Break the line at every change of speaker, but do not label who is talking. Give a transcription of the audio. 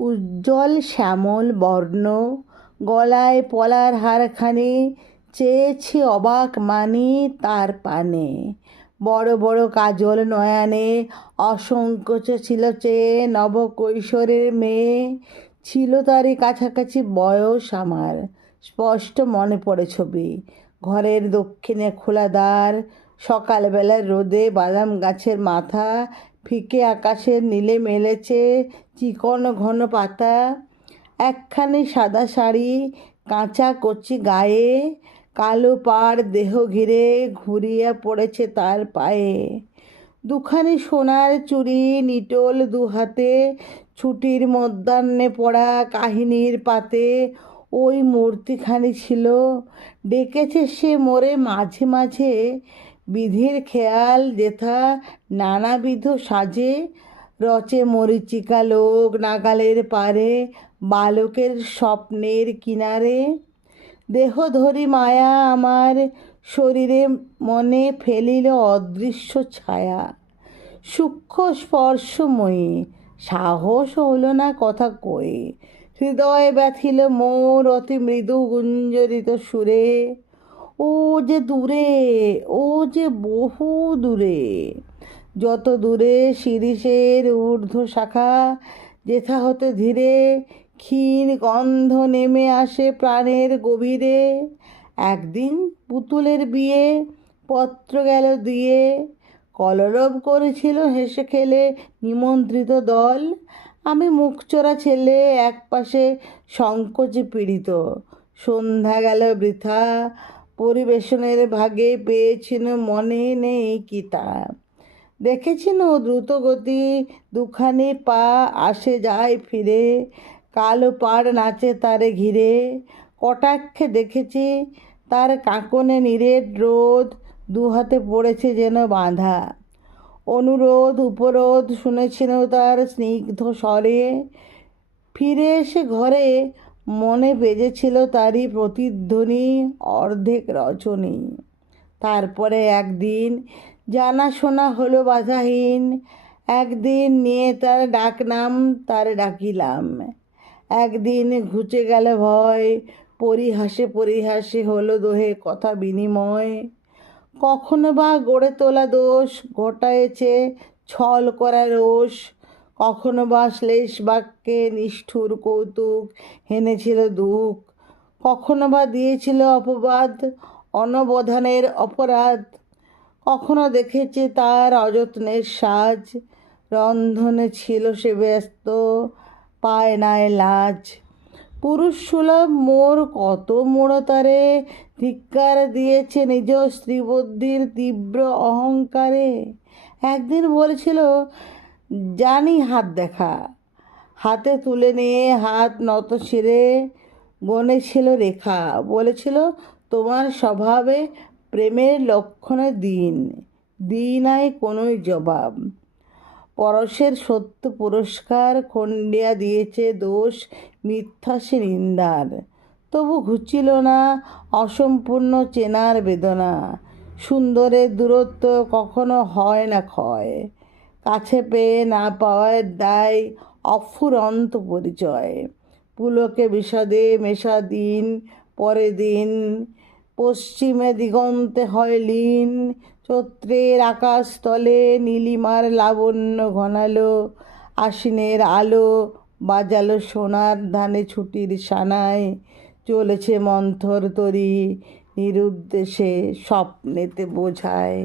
উজ্জ্বল শ্যামল বর্ণ, গলায় পলার হারখানি, চেয়েছি অবাক মানি তার পানে। বড় বড় কাজল নয়ানে, অসংকোচ ছিল চেয়ে নবকৈশোরের মেয়ে। ছিল তারই কাছাকাছি বয়স আমার, স্পষ্ট মনে পড়ে ছবি। ঘরের দক্ষিণে খোলা দ্বার, সকালবেলার রোদে বাদাম গাছের মাথা ফিকে আকাশের নীলে মেলেছে চিকন ঘন পাতা। একখানি সাদা শাড়ি, কাঁচা কচি গায়ে, কালো পাড় দেহ ঘিরে ঘুরিয়ে পড়েছে তার পায়ে। দুখানি সোনার চুড়ি নিটোল দু হাতে ছুটির মধ্যাহ্নে পড়া কাহিনীর পাতে ওই মূর্তিখানি ছিল। ডেকেছে সে মোরে মাঝে মাঝে বিধির খেয়াল যেথা নানাবিধ সাজে, রচে মরিচিকা লোক নাগালের পারে, বালকের স্বপ্নের কিনারে। দেহ ধরি মায়া আমার শরীরে, মনে ফেলিল অদৃশ্য ছায়া। সূক্ষ্ম স্পর্শময়ী, সাহস হইল না কথা কই হৃদয় ব্যথিল মোর অতি মৃদু গুঞ্জরিত সুরে। ও যে দূরে, ও যে বহু দূরে। যত দূরে শিরিষের ঊর্ধ্ব শাখা যেথা হতে ধীরে ক্ষীণ গন্ধ নেমে আসে প্রাণের গভীরে। একদিন পুতুলের বিয়ে, পত্র গেল দিয়ে। কলরব করেছিল হেসে খেলে নিমন্ত্রিত দল। আমি মুখচোরা ছেলে, একপাশে সংকোচে পীড়িত। সন্ধ্যা গেল বৃথা পরিবেশনের ভাগে পেয়েছিল মনে নেই কি তা দেখেছিল দ্রুতগতি, দুখানি পা আসে যায় ফিরে, কালো পাড় নাচে তারে ঘিরে। কটাক্ষে দেখেছি তার কাঁকনে নিরেট রোদ, দু হাতে পড়েছে যেন বাঁধা। অনুরোধ, উপরোধ শুনেছিল তার স্নিগ্ধ স্বরে। ফিরে এসে ঘরে মনে বেজেছিল তারই প্রতিধ্বনি অর্ধেক রচনী। তারপরে একদিন জানাশোনা হলো বাধাহীন, একদিন নিয়ে তার ডাকনাম তার ডাকিলাম। একদিন ঘুচে গেল ভয়, পরিহাসে পরিহাসে হলো দোহে কথা বিনিময়। কখনো বা গড়ে তোলা দোষ, ঘটায়েছে ছল করা রোষ কখনো বা শ্লেষ বাক্যে নিষ্ঠুর কৌতুক হেনেছিল দুঃখ, কখনো বা দিয়েছিল অপবাদ, অনবধানের অপরাধ, কখনো দেখেছে তার অযত্নের সাজ, রন্ধনে ছিল সে ব্যস্ত, পায় নাই লাজ। পুরুষ সুলভ মোর কত মোড়তারে ধিক্কার দিয়েছে নিজ স্ত্রীবুদ্ধির তীব্র অহংকারে। একদিন বলেছিল জানি হাত দেখা। হাতে তুলে নিয়ে হাত নত ছিঁড়ে গনেছিল রেখা। বলেছিল, তোমার স্বভাবে প্রেমের লক্ষণে দিন দিই নাই কোনোই জবাব। পরশের সত্য পুরস্কার খণ্ডিয়া দিয়েছে দোষ মিথ্যা সে নিন্দার। তবু ঘুচিল না অসম্পূর্ণ চেনার বেদনা। সুন্দরের দূরত্ব কখনো হয় না ক্ষয়। কাছে পেয়ে না পাওয়ার দায় অফুরন্ত পরিচয়। পুলকে বিষাদে মেশা দিন, পরে দিন, পশ্চিমে দিগন্তে হয় লীন, চৈত্রের আকাশতলে নীলিমার লাবণ্য ঘনালো, আশ্বিনের আলো বাজালো সোনার ধানে ছুটির সানায়, চলেছে মন্থর তরি, নিরুদ্দেশে স্বপ্নেতে বোঝায়।